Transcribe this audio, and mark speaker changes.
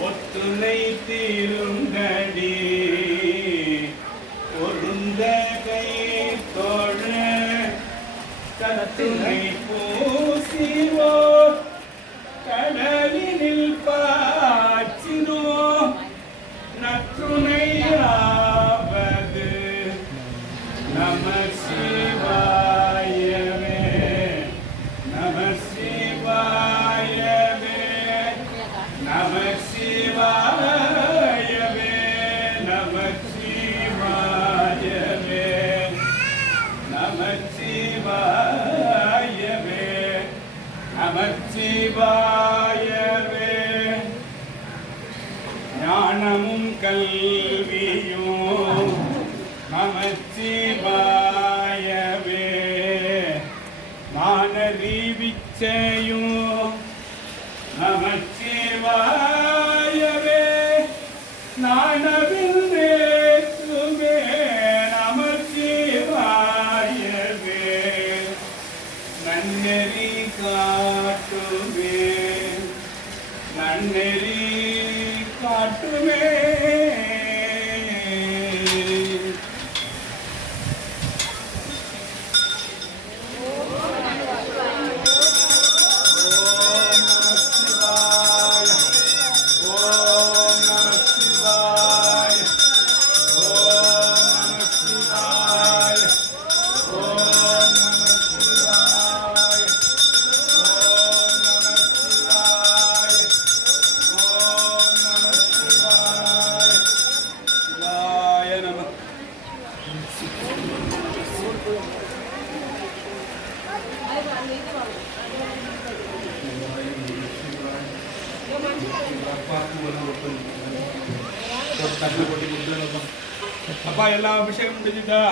Speaker 1: ஒத்துணை தீருங்கடி. பொருந்த கை தோழ கத்துணை சிவாயவே ஞானமும் கல்வியும் நமச்சிவாயவே. மானறிவிச்சையும் நமச்சிவாயவே காட்டுமே நன்னெறி காட்டுமே ஓம் அப்பா எல்லா அபிஷேகம் முடிஞ்சுதா